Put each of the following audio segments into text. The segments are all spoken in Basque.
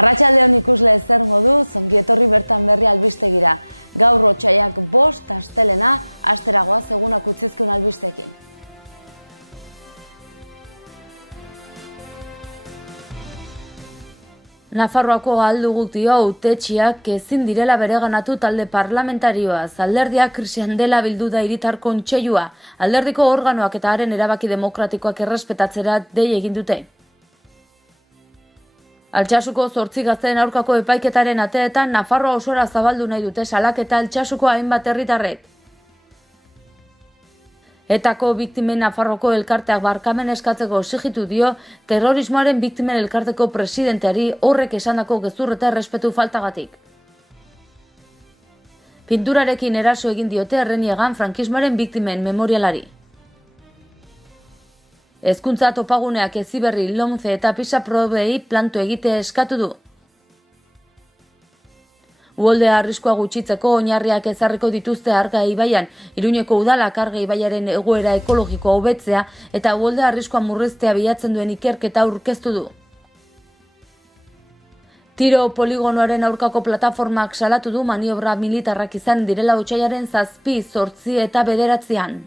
Arratsaldeon ikusle zer modu, ongi etorri bertan berri albistegira. Gaur otsaiak 5 astelena, asteragoaz egunak utzizkun albistekin. Nafarroako ahalduguk dio hautetsiak ezin direla bereganatu talde parlamentarioaz. Alderdiak krisian dela bildu da hiritar kontseilua. Alderdiko organoak eta haren erabaki demokratikoak errespetatzera dei egin dute. Altsasuko 8 gazteen aurkako epaiketaren ateetan Nafarroa osora zabaldu nahi dute salaketa Altsasuko hainbat herritarrek. Etako biktimen Nafarroko elkarteak barkamen eskatzeko exijitu dio terrorismoaren biktimen elkarteko presidenteari horrek esandako gezur eta errespetu faltagatik. Pinturarekin eraso egin diote Erreniegan frankismoaren biktimen memorialari. Hezkuntza topaguneak Heziberri, Lomce eta Pisa probei planto egite eskatu du. Uholdea arriskua gutxitzeko oinarriak ezarriko dituzte Arga ibaian, Iruñeko udalak Arga ibaiaren egoera ekologikoa hobetzea eta uholdea arriskua murriztea bilatzen duen ikerketa aurkeztu du. Tiro poligonoaren aurkako plataformak salatu du maniobra militarrak izan direla otsaiaren 7, 8 eta 9.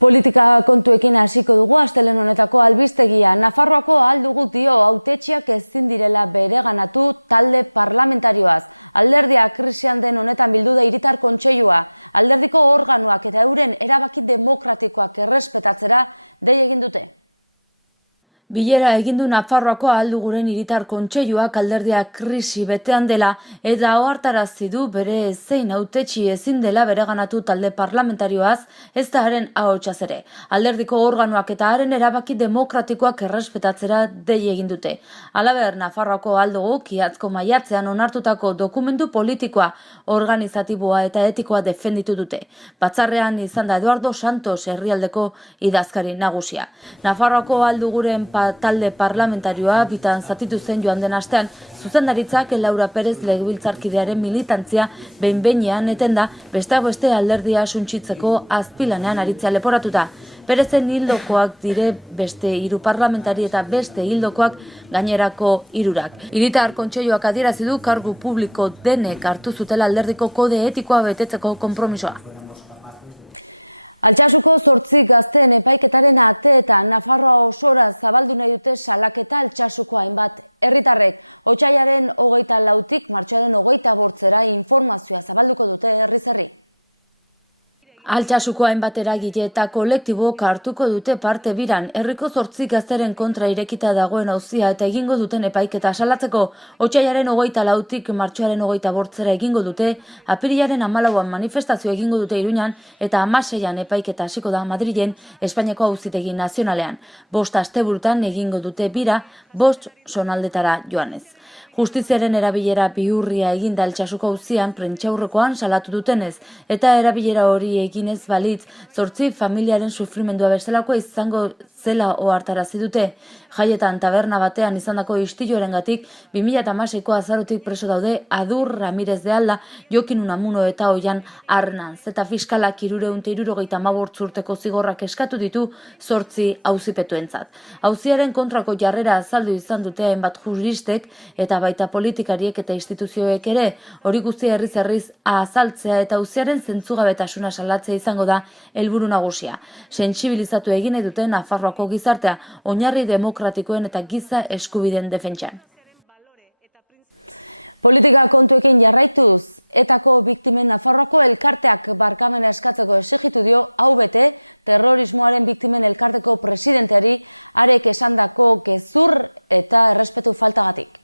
Politika kontuekin hasiko dugu astelehen honetako albistegia. Nafarroako ahalduguk dio hautetsiak ezin direla bereganatu talde parlamentarioaz. Alderdia krisian den honetan bildu da hiritar kontseilua. Alderdiko organoak eta euren erabaki demokratikoak errespetatzera dei egin dute. Bilera egindu Nafarroako ahalduguren hiritar kontseiluak alderdia krisi betean dela eta ohartarazi du bere zein hautetsi ezin dela bereganatu talde parlamentarioaz, ez da haren ahotsaz ere. Alderdiko organoak eta haren erabaki demokratikoak errespetatzera dei egin dute. Halaber, Nafarroako ahalduguk iazko maiatzean onartutako dokumentu politikoa, organizatiboa eta etikoa defenditu dute. Batzarrean izan da Eduardo Santos herrialdeko idazkari nagusia. Nafarroako ahalduguren talde parlamentarioa bitan zatitu zen joan den astean, zuzendaritzak Laura Perez legebiltzarkidearen militantzia behin-behinean etenda besteak beste alderdia suntsitzeko azpilanean aritzea leporatuta. Perezen hildokoak dire beste 3 parlamentari eta beste hildokoak gainerako 3. Hiritar kontseiluak adierazi du kargu publiko denek hartu zutela alderdiko kode etikoa betetzeko konpromisoa. Altsasuko 8 gazteen epaiketaren ateetan Nafarroa osora zabaldu nahi dute salaketa Altsasuko hainbat herritarrek. Otsaiaren 24tik martxoaren 28 informazioa zabalduko dute herriz herri. Altsasuko hainbat eragile eta kolektibok hartuko dute parte biran, herriko 8 gazteren kontra irekita dagoen auzia eta egingo duten epaiketa salatzeko. Otsaiaren 24tik martxoaren 28 egingo dute, apirilaren 14an manifestazio egingo dute Iruñan eta 16an epaiketa hasiko da Madrilen Espainiako Auzitegi Nazionalean. 5 asteburutan egingo dute bira, 5 zonaldetara joanez. Justiziaren erabilera bihurria eginda Altsasuko auzian prentsaurrekoan salatu dutenez, eta erabilera hori eginez balitz 8 familiaren sufrimendua bestelakoa izango zela ohartarazi dute. Jaietan taberna batean izandako istiluarengatik 2016ko azarotik preso daude Adur Ramirez de Alda, Jokin Unamuno eta Oian Arnanz. Eta fiskalak 375 urteko zigorrak eskatu ditu 8 auzipetuentzat. Auziaren kontrako jarrera azaldu izan dute hainbat juristek eta baita politikariek eta instituzioek ere, hori guztia herriz azaltzea eta auziaren zentzugabetasuna salatzea izango da helburu nagusia. Sentsibilizatu egin nahi dute Nafarroako gizartea, oinarri demokratikoen eta giza eskubideen defentsan. Politika kontuekin jarraituz, etako biktimen Nafarroako elkarteak barkamena eskatzeko exijitu dio hau bete terrorismoaren biktimen elkarteko presidenteari harek esandako gezur eta errespetu faltagatik.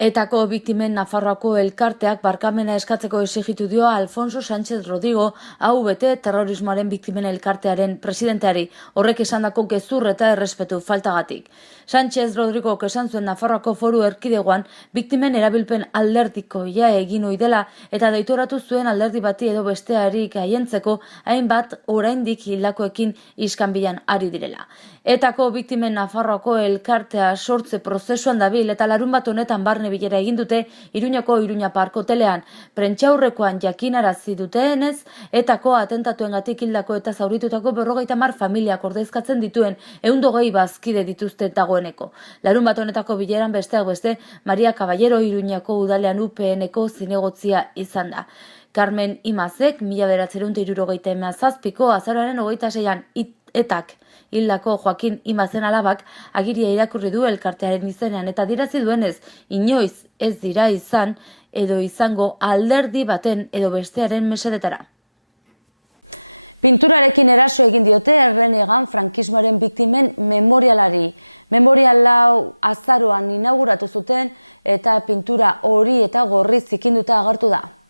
Etako biktimen Nafarroako elkarteak barkamena eskatzeko exijitu dio Alfonso Sánchez Rodrigo hau bete terrorismoaren biktimen elkartearen presidenteari, horrek esandako gezur eta errespetu faltagatik. Sánchez Rodrigo esan zuen Nafarroako foru erkidegoan biktimen erabilpen alderdikoia egin ohi dela eta deitoratu zuen alderdi bati edo besteari gaientzeko hainbat oraindik hildakoekin iskanbilan ari direla. Etako biktimen Nafarroako elkartea sortze prozesuan dabil eta larunbat honetan barne bilera egin dute Iruñako Iruña Park hotelean. Prentsaurrekoan jakinarazi dutenez, etako atentatuengatik hildako eta zauritutako 50 familiak ordezkatzen dituen 120 bazkide dituzte dagoeneko. Larunbat honetako bileran besteak beste, Maria Caballero Iruñako udalean UPN-eko zinegotzia izan da. Carmen Imazek, 1977ko azaroaren 26an etak hildako Joaquin Imazen alabak agiria irakurri du elkartearen izenean eta adierazi duenez, inoiz ez dira izan edo izango alderdi baten edo bestearen mesedetara. Pinturarekin eraso egin diote Errenegan frankismoaren biktimen memorialari. Memorial hau azaroan inauguratu zuten eta pintura hori eta gorri zikinduta agertu da.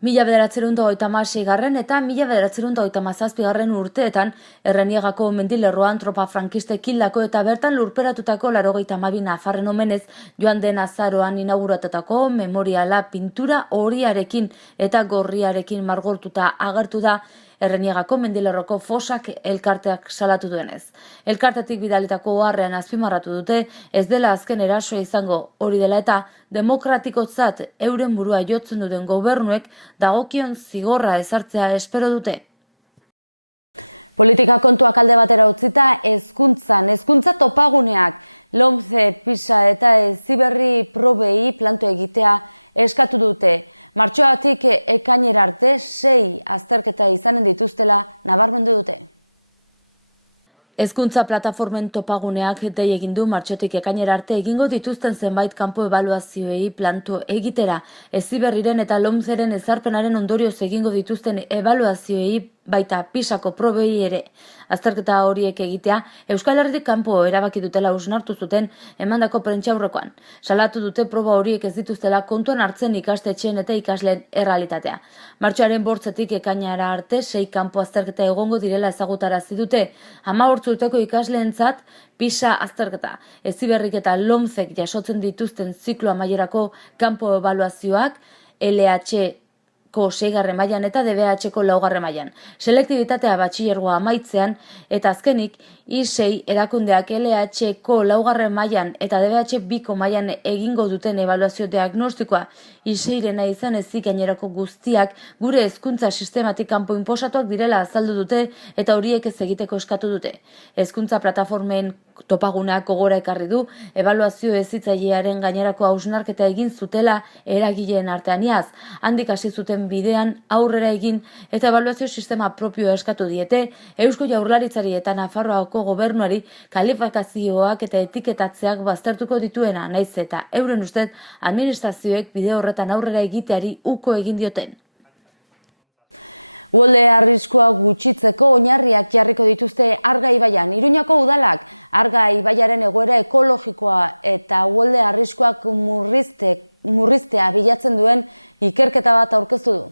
1936 eta 1937 urteetan Erreniegako mendilerroan tropa frankistek hildako eta bertan lurperatutako 92 nafarren omenez joan den azaroan inauguratutako memoriala pintura horiarekin eta gorriarekin margortuta agertu da Erreniegako mendilerroko fosak elkarteak salatu duenez. Elkartetik bidalitako oharrean azpimarratu dute ez dela azken erasoa izango, hori dela eta demokratikotzat euren burua jotzen duten gobernuek dagokion zigorra ezartzea espero dute. Politika kontuak alde batera utzita, hezkuntza topaguneak, LOMCE, PISA eta Heziberri probei planto egitea eskatu dute. Martxoatik ekainera arte 6 azterketa izanen dituztela nabarmendu dute. Hezkuntza plataformen topaguneak dei egin du martxotik ekainera arte egingo dituzten zenbait kanpo ebaluazioei planto egitera. Heziberriren eta LOMCEren ezarpenaren ondorioz egingo dituzten ebaluazioei baita PISako probei ere. Azterketa horiek egitea Euskal Herritik kanpo erabaki dutela hausnartu zuten emandako prentsaurrekoan. Salatu dute proba horiek ez dituztela kontuan hartzen ikastetxeen eta ikasleen errealitatea. Martxoaren 8 ekainera arte 6 kanpo azterketa egongo direla ezagutarazi dute. 15 urteko ikasleentzat PISA azterketa, Heziberrik eta LOMCEk jasotzen dituzten ziklo amaierako kanpo ebaluazioak, LH-ko 6. mailan eta DBH-ko 4. mailan. Selektibitatea batxilergoa amaitzean eta azkenik I6 erakundeak LH-ko 4. mailan eta DBH 2. mailan egingo duten ebaluazio diagnostikoa I6-rena izan ezik gainerako guztiak gure hezkuntza sistematik kanpo inposatuak direla azaldu dute eta horiek ez egiteko eskatu dute. Hezkuntza plataformen topaguneak gogora ekarri du ebaluazio hezitzailearen gainerako hausnarketa egin zutela eragileen artean iaz. Handik hasi zuten bidean aurrera egin eta ebaluazio sistema propioa eskatu diete Eusko Jaurlaritzari eta Nafarroako gobernuari kalifikazioak eta etiketatzeak baztertuko dituena, naiz eta euren ustez administrazioek bide horretan aurrera egiteari uko egin dioten. Uholde arriskua gutxitzeko oinarriak jarriko dituzte Arga ibaian. Iruñako udalak Arga ibaiaren egoera ekologikoa eta uholde arriskuak murriztea bilatzen duen ikerketa bat aurkeztu du.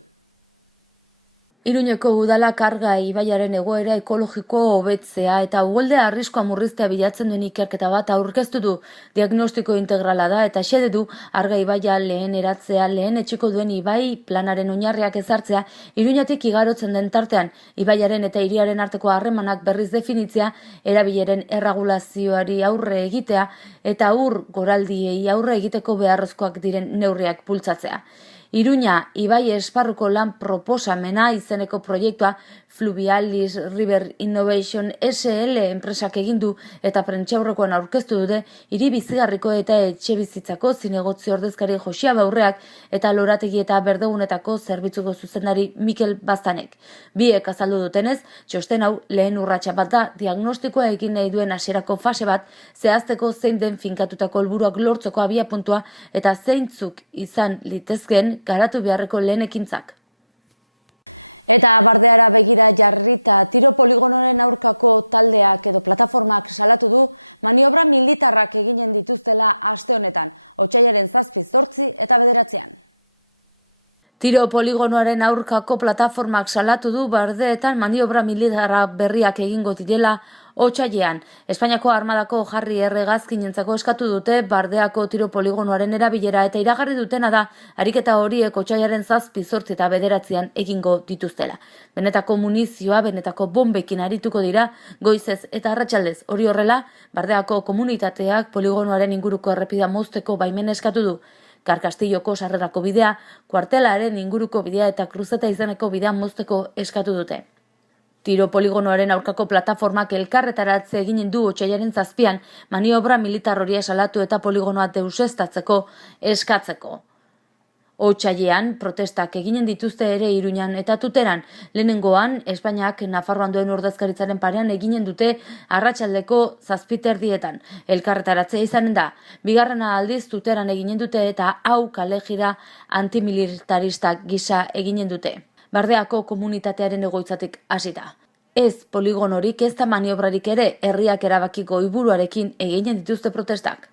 Iruñeko udalak Arga ibaiaren egoera ekologiko hobetzea eta uholde arriskua murriztea bilatzen duen ikerketa bat aurkeztu du. Diagnostiko integrala da eta xede du Arga ibaia lehen eratzea, lehen etxeko duen ibai planaren oinarriak ezartzea, Iruñatik igarotzen den tartean, ibaiaren eta hiriaren arteko harremanak berriz definitzea, erabileren erregulazioari aurre egitea eta ur goraldiei aurre egiteko beharrezkoak diren neurriak bultzatzea. Iruña ibai esparruko lan proposamena izeneko proiektua Fluvialis River Innovation SL enpresak egin du eta prentsaurrekoan aurkeztu dute hiri bizigarriko eta etxebizitzako zinegotzi ordezkari Josia Baurreak eta lorategi eta berdegunetako zerbitzuko zuzendari Mikel Baztanek. Biek azaldu dutenez, txosten hau lehen urratsa bat da diagnostikoa egin nahi duen hasierako fase bat, zehazteko zein den finkatutako helburuak lortzeko abiapuntua eta zeintzuk izan litezkeen garatu beharreko lehen ekintzak. Eta Bardeara begira jarrita tiro poligonoren aurkako taldeak edo plataformak salatu du maniobra militarrak eginen dituztela aste honetan, otsailaren 7, 8 eta 9. Tiro poligonoaren aurkako plataformak salatu du Bardeetan maniobra militarra berriak egingo direla otsailean. Espainiako armadako jarri erregazkinentzako eskatu dute Bardeako tiro poligonoaren erabilera eta iragarri dutena da ariketa horiek otsailaren 7, 8 eta 9 egingo dituztela. Benetako munizioa, benetako bombekin arituko dira goizez eta arratsaldez. Hori horrela, Bardeako komunitateak poligonoaren inguruko errepidea mozteko baimen eskatu du. Karkastilloko sarrerako bidea, kuartelaren inguruko bidea eta kruzeta izeneko bidea mozteko eskatu dute. Tiro poligonoaren aurkako plataformak elkarretaratze eginen du otsailaren 7 maniobra militar horia salatu eta poligonoa deuseztatzeko eskatzeko. Otsailean protestak eginen dituzte ere Iruñan eta Tuteran. Lehenengoan, Espainiak Nafarroan duen ordezkaritzaren parean eginen dute arratsaldeko 7:30. Elkarretaratzea izanen da. Bigarrena aldiz Tuteran eginen dute eta hau kalejira antimilitarista gisa eginen dute. Bardeako komunitatearen egoitzatik hasita. Ez poligonorik, ez da maniobrarik ere, herriak erabakiko iburuarekin eginen dituzte protestak.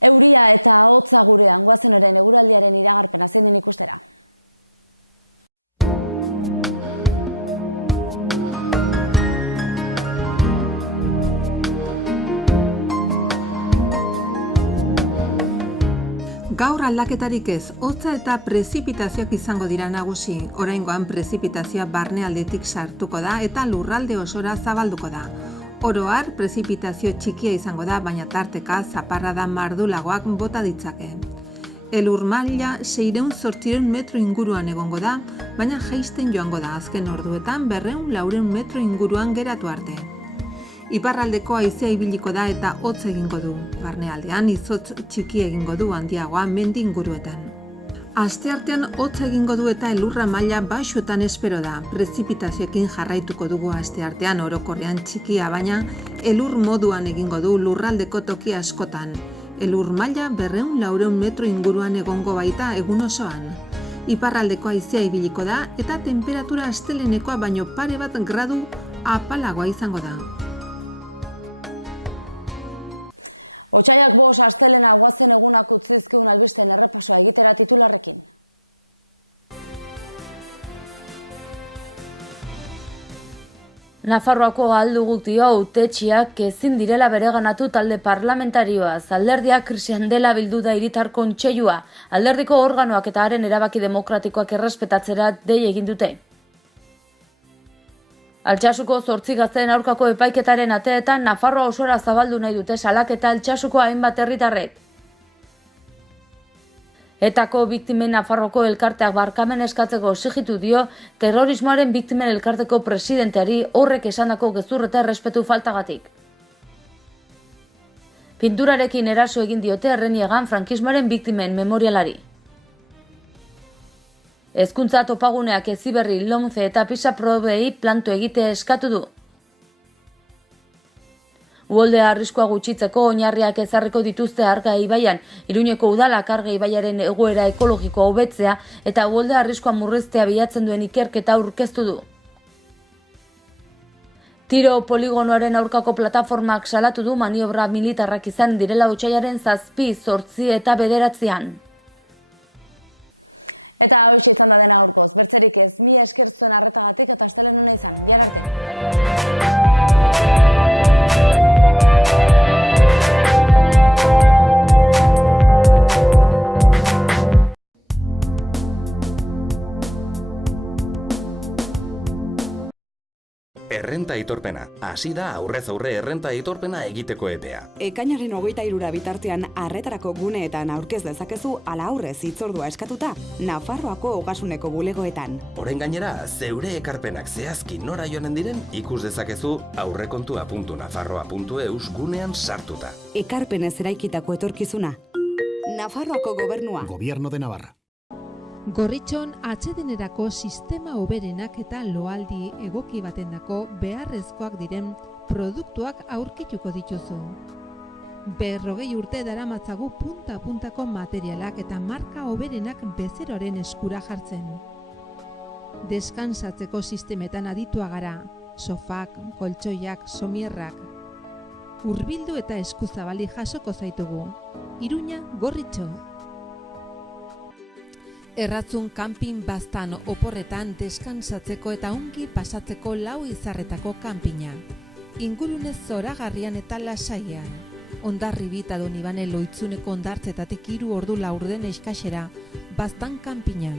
Euria eta hotza gurean goazen orain eguraldiaren iragarpena zein den ikustera. Gaur aldaketarik ez, hotza eta prezipitazioak izango dira nagusi. Oraingoan prezipitazioa barnealdetik sartuko da eta lurralde osora zabalduko da. Oro har, prezipitazio txikia izango da, baina tarteka zaparrada mardulagoak bota ditzake. Elur maila 600-800 metro inguruan egongo da, baina jaisten joango da azken orduetan 200-400 metro inguruan geratu arte. Iparraldeko haizea ibiliko da eta hotz egingo du. Barnealdean izotz txiki egingo du handiagoa mendi inguruetan. Asteartean hotz egingo du eta elurra maila baxuetan espero da. Prezipitazioekin jarraituko dugu asteartean orokorrean txikia, baina elur moduan egingo du lurraldeko toki askotan. Elur maila 200-400 metro inguruan egongo baita egun osoan. Iparraldeko haizea ibiliko da eta temperatura astelenekoa baino pare bat gradu apalagoa izango da. Otsailak 5 astelena goazen egunak utzizkigun albisteen errepasoa egitera titularrekin. Nafarroako ahalduguk dio hautetsiak ezin direla bereganatu talde parlamentarioaz. Alderdiak krisian dela bildu da hiritar kontseilua. Alderdiko organoak eta haren erabaki demokratikoak errespetatzera dei egin dute. Altsasuko 8 gazteen aurkako epaiketaren ateetan Nafarroa osora zabaldu nahi dute salaketa Altsasuko hainbat herritarrek. Etako biktimen Nafarroko elkarteak barkamen eskatzeko exijitu dio terrorismoaren biktimen elkarteko presidenteari horrek esandako gezur eta errespetu faltagatik. Pinturarekin eraso egin diote Erreniegan frankismoaren biktimen memorialari. Hezkuntza topaguneak Heziberri, Lomce eta Pisa probei planto egitea eskatu du. Uholdea arriskua gutxitzeko oinarriak ezarriko dituzte Arga ibaian, Iruñeko udalak Arga ibaiaren egoera ekologikoa hobetzea eta uholdea arriskua murriztea bilatzen duen ikerketa aurkeztu du. Tiro poligonoaren aurkako plataformak salatu du maniobra militarrak izan direla otsailaren 7, 8 eta 9. Eta hoxe izan da dena gaurkoz, bertzerik ez, mila esker zuen arretagatik eta astelehen ona izan, bihar arte. Errenta aitorpena. Hasi da aurrez aurre errenta aitorpena egiteko epea. Ekainaren 23 bitartean arretarako guneetan aurkez dezakezu ala aurrez hitzordua eskatuta Nafarroako ogasuneko bulegoetan. Orain gainera, zeure ekarpenak zehazki nora joanen diren ikus dezakezu aurrekontua.nafarroa.eus gunean sartuta. Ekarpenez eraikitako etorkizuna. Nafarroako gobernua. Gobierno de Navarra. Gorritxon atsedenerako sistema hoberenak eta loaldi egoki batendako beharrezkoak diren produktuak aurkituko dituzu. 40 urte daramatzagu punta-puntako materialak eta marka hoberenak bezeroaren eskura jartzen. Deskansatzeko sistemetan aditua gara, sofak, koltsoiak, somierrak. Hurbildu eta eskuzabali jasoko zaitugu. Iruña, Gorritxo. Erratzun kanpin baztan oporretan deskansatzeko eta ongi pasatzeko 4 izarretako kanpina. Ingurune zoragarrian eta lasaian. Hondarribi eta Donibane Loitzuneko hondartzetatik 3 ordu laurden eskasera, baztan kanpina.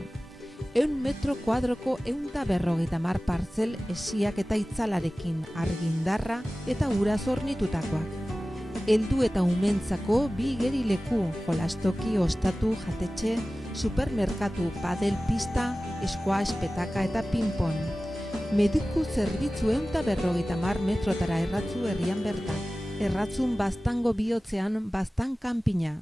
100 metro kuadroko 150 partzel esiak eta itzalarekin, argindarra eta ura zornitutakoak. Heldu eta umentzako 2 igerileku, jolastoki, ostatu, jatetxe, supermerkatu, padel pista, squash, petaka eta ping-pong. Mediku zerbitzu 150 metrotara erratzu herrian bertan. Erratzun baztango bihotzean baztan kanpina.